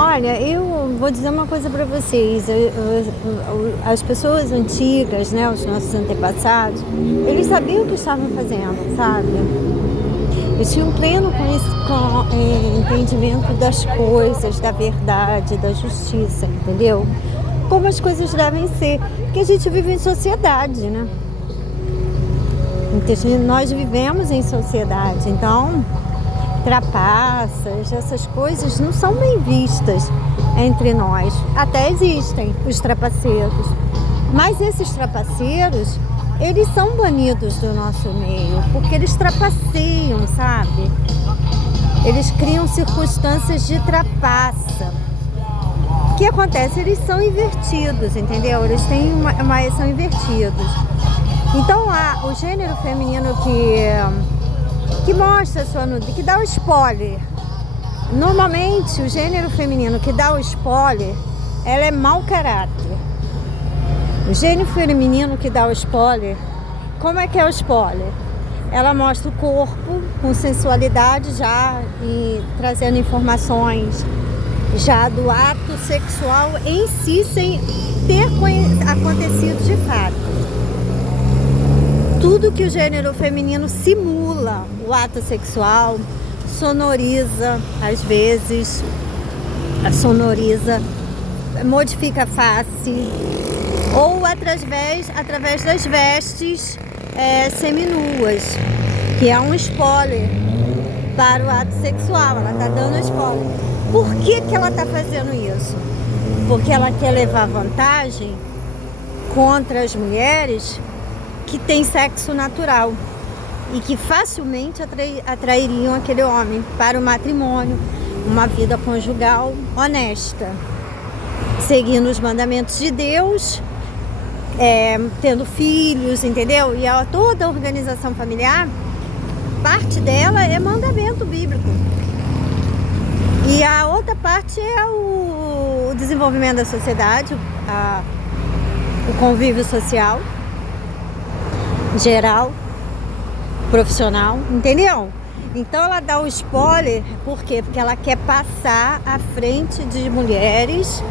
Olha, eu vou dizer uma coisa para vocês. As pessoas antigas, né, os nossos antepassados, eles sabiam o que estavam fazendo, sabe? Eles tinham pleno entendimento das coisas, da verdade, da justiça, entendeu? Como as coisas devem ser. Porque a gente vive em sociedade, né? Então, nós vivemos em sociedade, então trapaças, essas coisas não são bem vistas entre nós. Até existem os trapaceiros, mas esses trapaceiros, eles são banidos do nosso meio, porque eles trapaceiam, sabe? Eles criam circunstâncias de trapaça. O que acontece? Eles são invertidos, entendeu? Eles têm são invertidos. Então, o gênero feminino que mostra a sua nudez, que dá o spoiler. Normalmente, o gênero feminino que dá o spoiler, ela é mau caráter. O gênero feminino que dá o spoiler, como é que é o spoiler? Ela mostra o corpo com sensualidade já e trazendo informações já do ato sexual em si, sem ter acontecido de fato. Tudo que o gênero feminino simula o ato sexual, sonoriza, às vezes, modifica a face, ou através das vestes seminuas, que é um spoiler para o ato sexual. Ela está dando spoiler. Por que ela está fazendo isso? Porque ela quer levar vantagem contra as mulheres que têm sexo natural e que facilmente atrairiam aquele homem para o matrimônio, uma vida conjugal honesta, seguindo os mandamentos de Deus, tendo filhos, entendeu? E toda a organização familiar, parte dela é mandamento bíblico. E a outra parte é o desenvolvimento da sociedade, o convívio social, geral, profissional, entendeu? Então ela dá o spoiler, por quê? Porque ela quer passar à frente de mulheres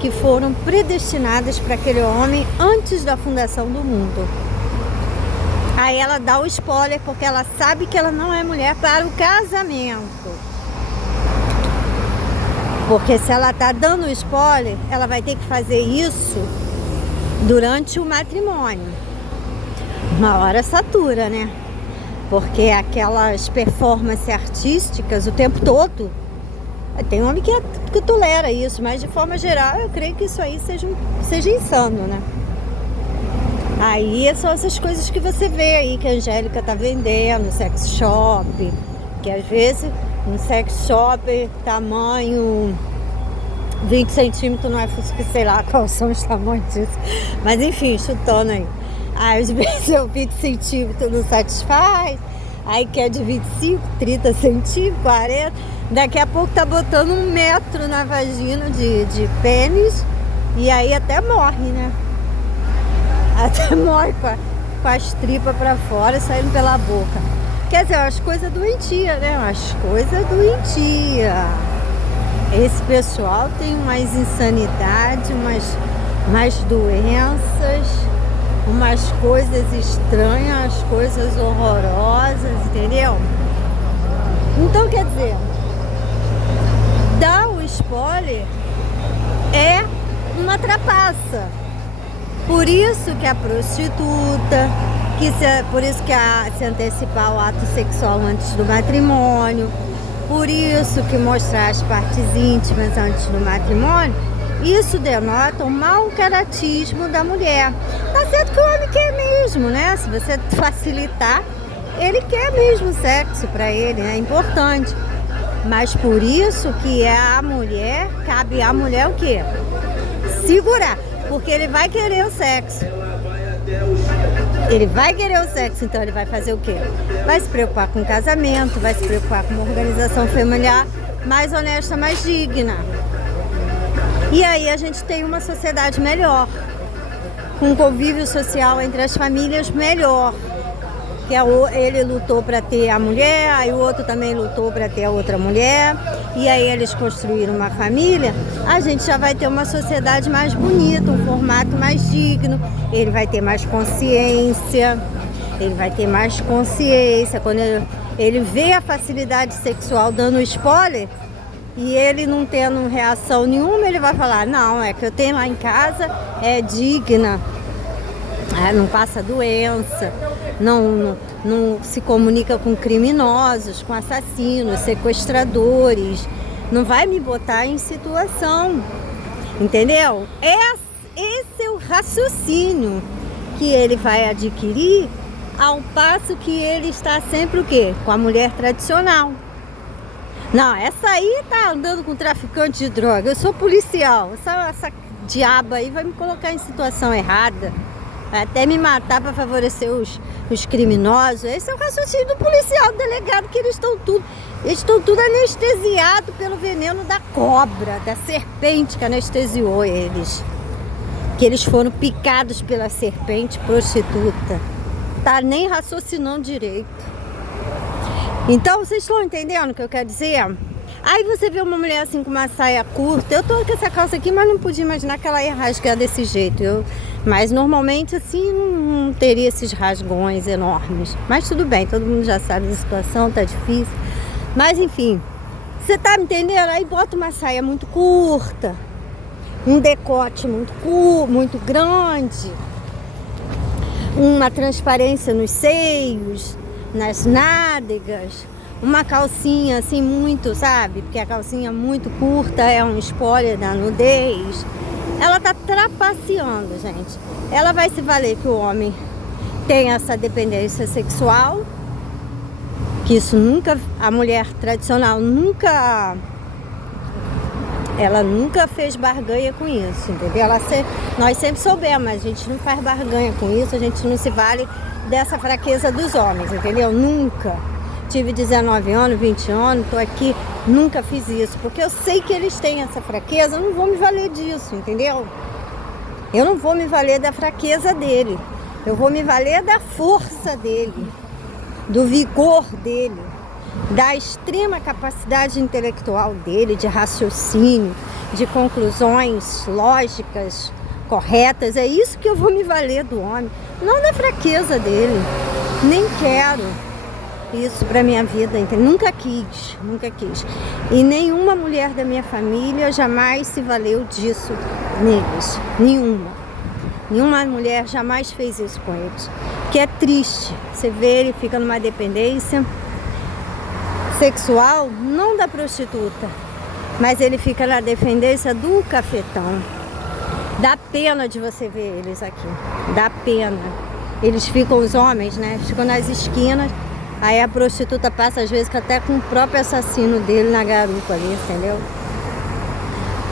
que foram predestinadas para aquele homem antes da fundação do mundo. Aí ela dá o spoiler porque ela sabe que ela não é mulher para o casamento. Porque se ela tá dando spoiler, ela vai ter que fazer isso durante o matrimônio. Uma hora satura, né? Porque aquelas performances artísticas o tempo todo, tem homem que tolera isso, mas de forma geral eu creio que isso aí seja insano, né? Aí são essas coisas que você vê aí que a Angélica tá vendendo, sex shop, que às vezes um sex shop tamanho 20 centímetros não é suficiente, sei lá quais são os tamanhos disso, mas enfim, chutando aí. Às vezes 20 centímetros não satisfaz, aí quer de 25, 30 centímetros, 40, daqui a pouco tá botando 1 metro na vagina de pênis, e aí até morre, né? Até morre com as tripas pra fora, saindo pela boca. Quer dizer, as coisas doentias, né? As coisas doentias. Esse pessoal tem umas insanidades, umas doenças, umas coisas estranhas, as coisas horrorosas, entendeu? Então, quer dizer, dar o spoiler é uma trapaça. Por isso que a prostituta, por isso que se antecipar o ato sexual antes do matrimônio, por isso que mostrar as partes íntimas antes do matrimônio, isso denota o mau caratismo da mulher. Tá certo que o homem quer mesmo, né? Se você facilitar, ele quer mesmo sexo para ele, é importante. Mas por isso que cabe à mulher o quê? Segurar. Porque ele vai querer o sexo. Ele vai querer o sexo, então ele vai fazer o quê? Vai se preocupar com o casamento, vai se preocupar com uma organização familiar mais honesta, mais digna. E aí a gente tem uma sociedade melhor, com um convívio social entre as famílias melhor. Que ele lutou para ter a mulher, aí o outro também lutou para ter a outra mulher. e aí eles construíram uma família, a gente já vai ter uma sociedade mais bonita, um formato mais digno, ele vai ter mais consciência, quando ele vê a facilidade sexual dando spoiler, e ele não tendo reação nenhuma, ele vai falar, não, é que eu tenho lá em casa, é digna, não passa doença, não se comunica com criminosos, com assassinos, sequestradores, não vai me botar em situação, entendeu? Esse é o raciocínio que ele vai adquirir, ao passo que ele está sempre o quê? Com a mulher tradicional. Não, essa aí tá andando com traficante de droga, eu sou policial, essa diaba aí vai me colocar em situação errada, vai até me matar para favorecer os criminosos. Esse é o raciocínio do policial, do delegado, que eles estão tudo anestesiados pelo veneno da cobra, da serpente que anestesiou eles, que eles foram picados pela serpente prostituta, tá nem raciocinando direito. Então, vocês estão entendendo o que eu quero dizer? Aí você vê uma mulher assim com uma saia curta. Eu tô com essa calça aqui, mas não podia imaginar que ela ia rasgar desse jeito. Mas normalmente assim não teria esses rasgões enormes. Mas tudo bem, todo mundo já sabe da situação, tá difícil. Mas enfim, você tá me entendendo? Aí bota uma saia muito curta, um decote muito grande, uma transparência nos seios, nas nádegas, uma calcinha assim muito, sabe? Porque a calcinha muito curta é um spoiler da nudez. Ela tá trapaceando, gente. Ela vai se valer que o homem tem essa dependência sexual, que isso nunca, a mulher tradicional nunca fez barganha com isso, entendeu? Nós sempre soubemos, a gente não faz barganha com isso, a gente não se vale dessa fraqueza dos homens, entendeu? Nunca. Tive 19 anos, 20 anos, tô aqui, nunca fiz isso, porque eu sei que eles têm essa fraqueza, eu não vou me valer disso, entendeu? Eu não vou me valer da fraqueza dele, eu vou me valer da força dele, do vigor dele, da extrema capacidade intelectual dele, de raciocínio, de conclusões lógicas, corretas. É isso que eu vou me valer do homem, não da fraqueza dele. Nem quero isso pra minha vida, entendeu? Nunca quis. E nenhuma mulher da minha família jamais se valeu disso neles. Nenhuma mulher jamais fez isso com eles. Que é triste. Você vê, ele fica numa dependência sexual, não da prostituta, mas ele fica na dependência do cafetão. Dá pena de você ver eles aqui, dá pena. Eles ficam, os homens, né, ficam nas esquinas, aí a prostituta passa às vezes até com o próprio assassino dele na garupa ali, entendeu?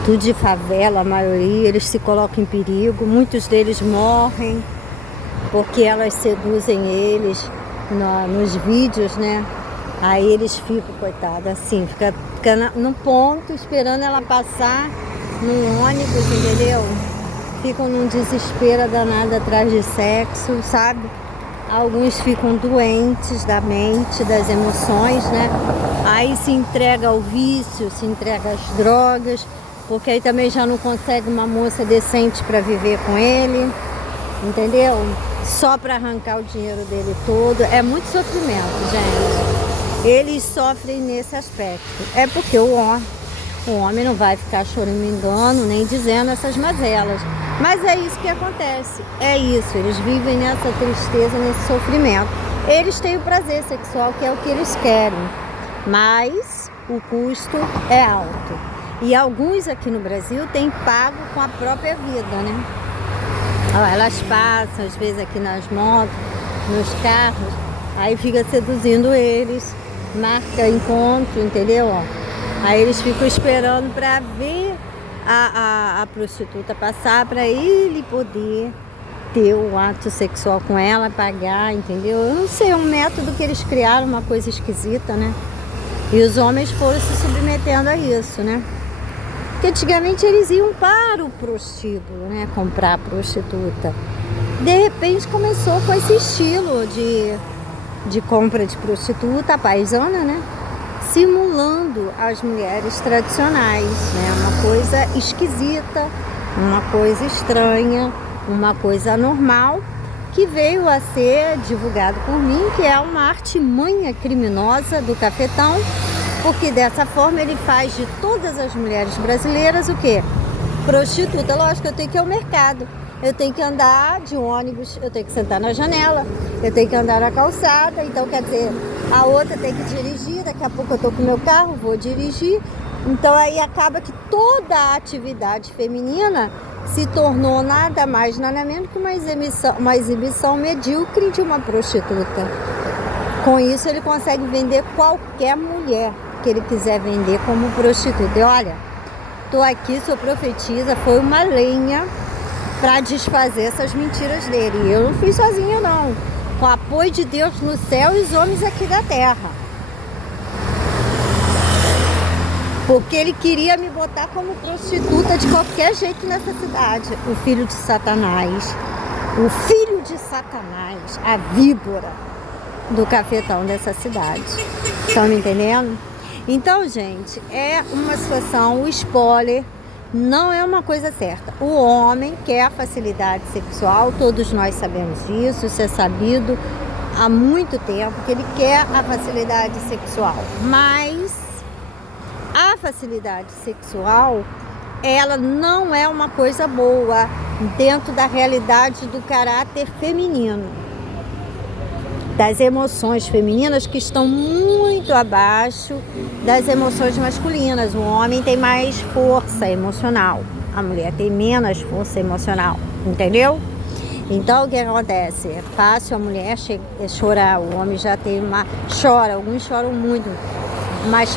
Tudo de favela, a maioria, eles se colocam em perigo, muitos deles morrem porque elas seduzem eles nos vídeos, né? Aí eles ficam, coitados, assim, fica no ponto esperando ela passar num ônibus, entendeu? Ficam num desespero danado atrás de sexo, sabe? Alguns ficam doentes da mente, das emoções, né? Aí se entrega ao vício, se entrega às drogas, porque aí também já não consegue uma moça decente para viver com ele, entendeu? Só para arrancar o dinheiro dele todo. É muito sofrimento, gente. Eles sofrem nesse aspecto. É porque o homem não vai ficar choramingando nem dizendo essas mazelas. Mas é isso que acontece. É isso. Eles vivem nessa tristeza, nesse sofrimento. Eles têm o prazer sexual, que é o que eles querem. Mas o custo é alto. E alguns aqui no Brasil têm pago com a própria vida, né? Elas passam, às vezes, aqui nas motos, nos carros. Aí fica seduzindo eles. Marca encontro, entendeu? Aí eles ficam esperando para ver a prostituta passar, para ele poder ter o ato sexual com ela, pagar, entendeu? Eu não sei, é um método que eles criaram, uma coisa esquisita, né? E os homens foram se submetendo a isso, né? Porque antigamente eles iam para o prostíbulo, né? Comprar a prostituta. De repente começou com esse estilo de compra de prostituta, a paisana, né? simulando as mulheres tradicionais, né? Uma coisa esquisita, uma coisa estranha, uma coisa anormal, que veio a ser divulgado por mim, que é uma artimanha criminosa do cafetão, porque dessa forma ele faz de todas as mulheres brasileiras o quê? Prostituta. Lógico, eu tenho que ir ao mercado, eu tenho que andar de ônibus, eu tenho que sentar na janela, eu tenho que andar na calçada, então quer dizer, a outra tem que dirigir, daqui a pouco eu tô com o meu carro, vou dirigir, então aí acaba que toda a atividade feminina se tornou nada mais, nada menos que uma exibição medíocre de uma prostituta. Com isso ele consegue vender qualquer mulher que ele quiser vender como prostituta. E olha, tô aqui, sou profetisa, foi uma lenha para desfazer essas mentiras dele. E eu não fui sozinha não, com o apoio de Deus no céu e os homens aqui da terra. Porque ele queria me botar como prostituta de qualquer jeito nessa cidade. O filho de Satanás, a víbora do cafetão dessa cidade. Estão me entendendo? Então, gente, é uma situação, o spoiler não é uma coisa certa. O homem quer a facilidade sexual, todos nós sabemos disso, isso é sabido há muito tempo, que ele quer a facilidade sexual. Mas a facilidade sexual, ela não é uma coisa boa dentro da realidade do caráter feminino, das emoções femininas que estão muito abaixo das emoções masculinas. O homem tem mais força emocional, a mulher tem menos força emocional, entendeu? Então o que acontece? É fácil a mulher chorar, o homem já tem alguns choram muito, mais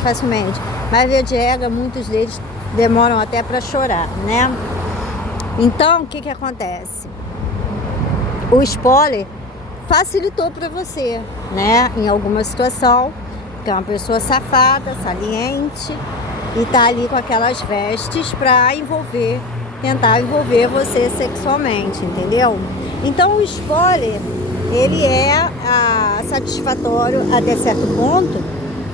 facilmente, mas via de regra muitos deles demoram até para chorar, né? Então o que acontece? O spoiler facilitou para você, né? Em alguma situação, que é uma pessoa safada, saliente, e tá ali com aquelas vestes para tentar envolver você sexualmente, entendeu? Então o spoiler, ele é satisfatório até certo ponto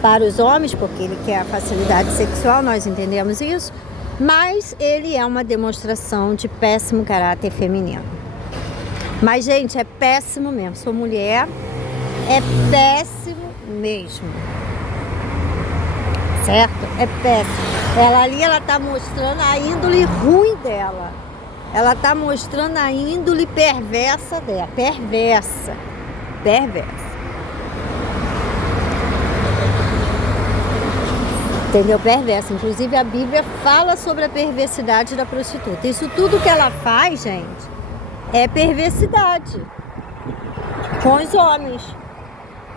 para os homens, porque ele quer a facilidade sexual, nós entendemos isso, mas ele é uma demonstração de péssimo caráter feminino. Mas, gente, é péssimo mesmo. Sou mulher, é péssimo mesmo. Certo? É péssimo. Ela tá mostrando a índole ruim dela. Ela tá mostrando a índole perversa dela. Perversa. Entendeu? Perversa. Inclusive, a Bíblia fala sobre a perversidade da prostituta. Isso tudo que ela faz, gente, é perversidade com os homens,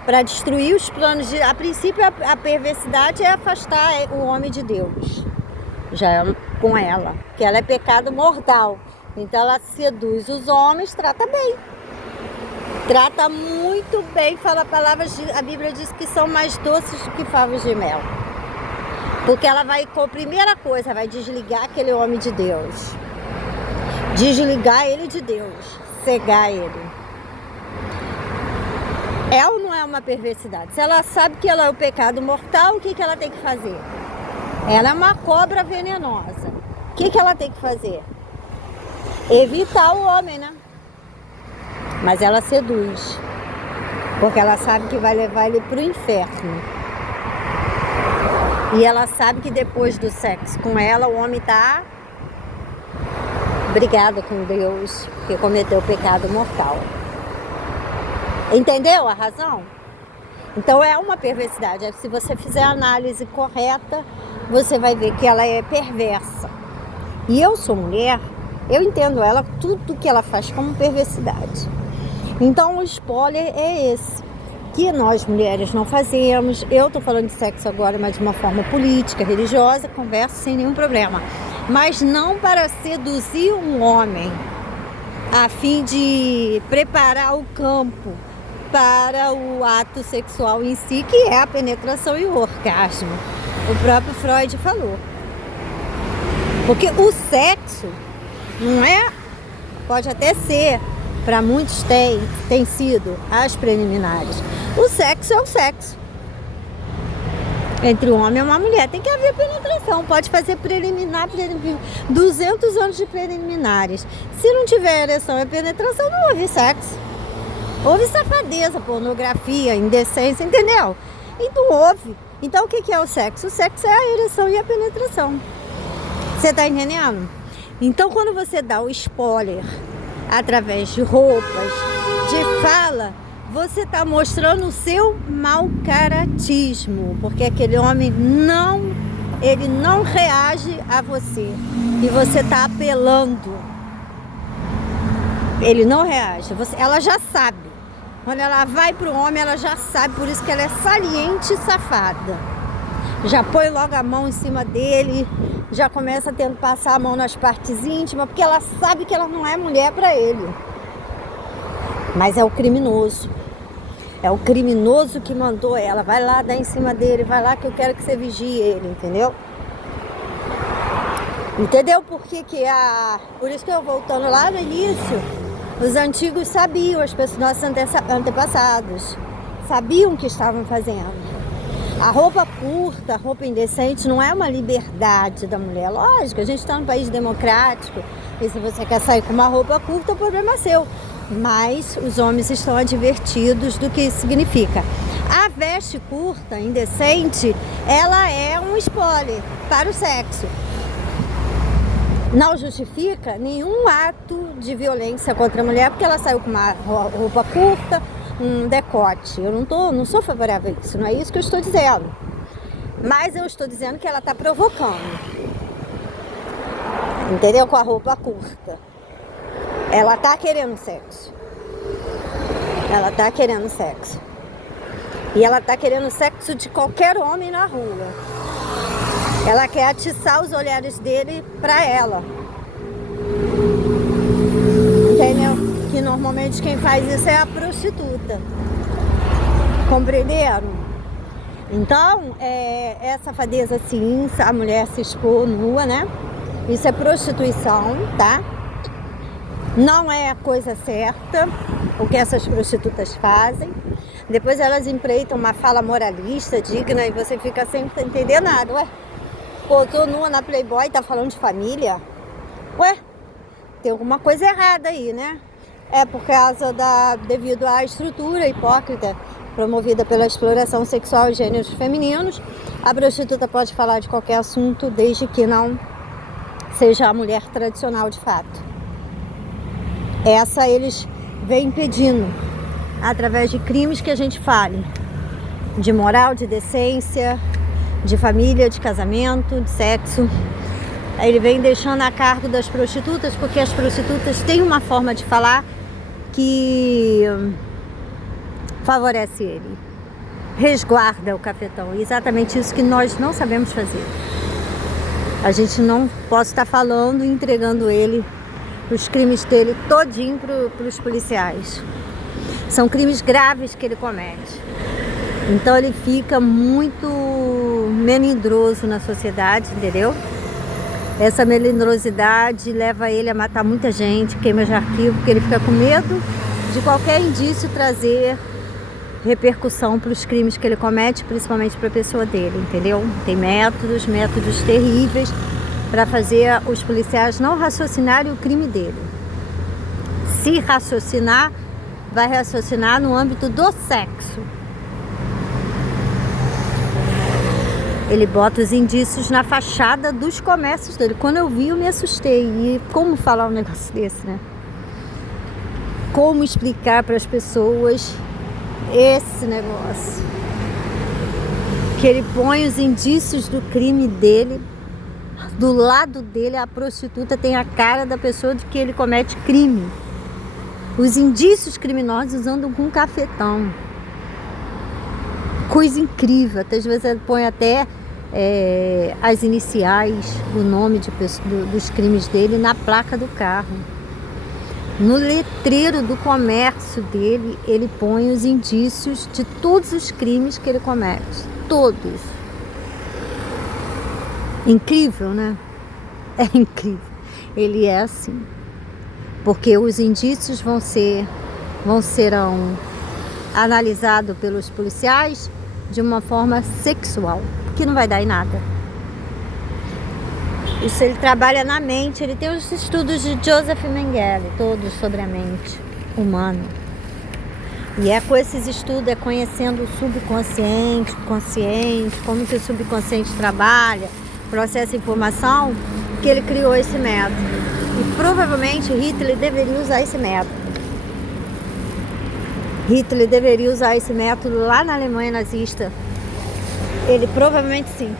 para destruir os planos de... A princípio, a perversidade é afastar o homem de Deus, já é com ela, que ela é pecado mortal. Então ela seduz os homens, trata bem, trata muito bem, fala palavras, a Bíblia diz que são mais doces do que favos de mel, porque ela vai, com a primeira coisa, vai desligar aquele homem de Deus, desligar ele de Deus, cegar ele. É ou não é uma perversidade? Se ela sabe que ela é o pecado mortal, o que ela tem que fazer? Ela é uma cobra venenosa. O que ela tem que fazer? Evitar o homem, né? Mas ela seduz, porque ela sabe que vai levar ele para o inferno. E ela sabe que depois do sexo com ela, o homem está brigado com Deus, que cometeu o pecado mortal. Entendeu a razão? Então é uma perversidade. Se você fizer a análise correta, você vai ver que ela é perversa. E eu sou mulher, eu entendo ela, tudo que ela faz como perversidade. Então o spoiler é esse, que nós mulheres não fazemos. Eu estou falando de sexo agora, mas de uma forma política, religiosa, converso sem nenhum problema. Mas não para seduzir um homem, a fim de preparar o campo para o ato sexual em si, que é a penetração e o orgasmo. O próprio Freud falou. Porque o sexo não é, pode até ser, para muitos tem sido as preliminares. O sexo é o sexo. Entre um homem e uma mulher. Tem que haver penetração. Pode fazer preliminar, 200 anos de preliminares. Se não tiver ereção e penetração, não houve sexo. Houve safadeza, pornografia, indecência, entendeu? E não houve. Então o que é o sexo? O sexo é a ereção e a penetração. Você tá entendendo? Então quando você dá o spoiler através de roupas, de fala, você está mostrando o seu mau caratismo, porque aquele homem ele não reage a você e você está apelando. Ele não reage, ela já sabe. Quando ela vai para o homem, ela já sabe, por isso que ela é saliente e safada. Já põe logo a mão em cima dele, já começa tendo passar a mão nas partes íntimas, porque ela sabe que ela não é mulher para ele. Mas é o criminoso. É o criminoso que mandou ela. Vai lá, dá em cima dele, vai lá que eu quero que você vigie ele, entendeu? Entendeu por que Por isso que eu voltando lá no início, os antigos sabiam, as pessoas, nossos antepassados, sabiam o que estavam fazendo. A roupa curta, a roupa indecente não é uma liberdade da mulher. Lógico, a gente está num país democrático e se você quer sair com uma roupa curta, o problema é seu. Mas os homens estão advertidos do que isso significa. A veste curta, indecente, ela é um spoiler para o sexo. Não justifica nenhum ato de violência contra a mulher porque ela saiu com uma roupa curta, um decote. Eu não sou favorável a isso, não é isso que eu estou dizendo. Mas eu estou dizendo que ela está provocando. Entendeu? Com a roupa curta. Ela tá querendo sexo. Ela tá querendo sexo. E ela tá querendo sexo de qualquer homem na rua. Ela quer atiçar os olhares dele pra ela. Entendeu? Que normalmente quem faz isso é a prostituta. Compreenderam? Então, é safadeza sim, a mulher se expor nua, né? Isso é prostituição, tá? Não é a coisa certa o que essas prostitutas fazem. Depois elas empreitam uma fala moralista, digna, e você fica sem entender nada. Ué, pô, tô nua na Playboy, tá falando de família? Ué, tem alguma coisa errada aí, né? É por causa devido à estrutura hipócrita promovida pela exploração sexual de gêneros femininos. A prostituta pode falar de qualquer assunto, desde que não seja a mulher tradicional de fato. Essa eles vêm pedindo, através de crimes que a gente fale, de moral, de decência, de família, de casamento, de sexo. Aí ele vem deixando a cargo das prostitutas, porque as prostitutas têm uma forma de falar que favorece ele, resguarda o cafetão. E exatamente isso que nós não sabemos fazer. A gente não pode estar falando e entregando ele, os crimes dele todinho para os policiais. São crimes graves que ele comete. Então ele fica muito melindroso na sociedade, entendeu? Essa melindrosidade leva ele a matar muita gente, queima de arquivo, porque ele fica com medo de qualquer indício trazer repercussão para os crimes que ele comete, principalmente para a pessoa dele, entendeu? Tem métodos terríveis para fazer os policiais não raciocinarem o crime dele. Se raciocinar, vai raciocinar no âmbito do sexo. Ele bota os indícios na fachada dos comércios dele. Quando eu vi, eu me assustei. E como falar um negócio desse, né? Como explicar para as pessoas esse negócio? Que ele põe os indícios do crime dele. Do lado dele, a prostituta tem a cara da pessoa de que ele comete crime. Os indícios criminosos andam com cafetão. Coisa incrível. Até às vezes ele põe até as iniciais, o nome dos crimes dele na placa do carro. No letreiro do comércio dele, ele põe os indícios de todos os crimes que ele comete. Todos. Incrível, né? É incrível. Ele é assim. Porque os indícios serão analisados pelos policiais de uma forma sexual. que não vai dar em nada. Isso ele trabalha na mente, ele tem os estudos de Joseph Mengele, todos sobre a mente humana. E é com esses estudos, é conhecendo o subconsciente, o consciente, como que o subconsciente trabalha, processa informação, que ele criou esse método. E provavelmente Hitler deveria usar esse método. Hitler deveria usar esse método lá na Alemanha nazista. Ele provavelmente sim.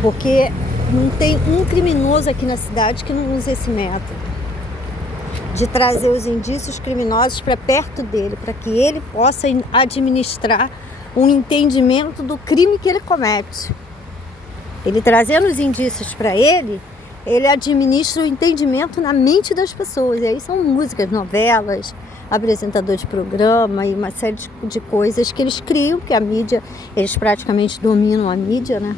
Porque não tem um criminoso aqui na cidade que não usa esse método. De trazer os indícios criminosos para perto dele, para que ele possa administrar um entendimento do crime que ele comete. Ele trazendo os indícios para ele administra o entendimento na mente das pessoas. E aí são músicas, novelas, apresentador de programa e uma série de coisas que eles criam, porque a mídia, eles praticamente dominam a mídia, né?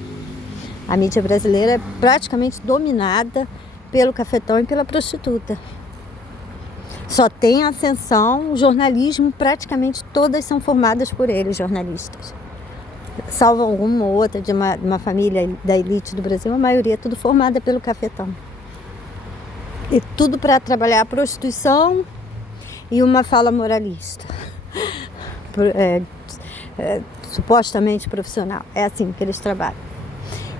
A mídia brasileira é praticamente dominada pelo cafetão e pela prostituta. Só tem ascensão, o jornalismo, praticamente todas são formadas por eles, jornalistas. Salvo alguma ou outra de uma família da elite do Brasil, a maioria é tudo formada pelo cafetão. E tudo para trabalhar a prostituição e uma fala moralista. Supostamente profissional. É assim que eles trabalham.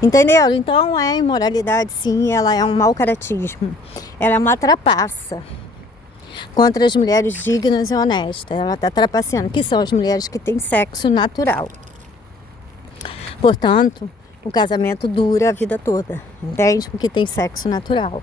Entendeu? Então é imoralidade, sim, ela é um mau caratismo. Ela é uma trapaça contra as mulheres dignas e honestas. Ela está trapaceando, que são as mulheres que têm sexo natural. Portanto, o casamento dura a vida toda, entende? Porque tem sexo natural.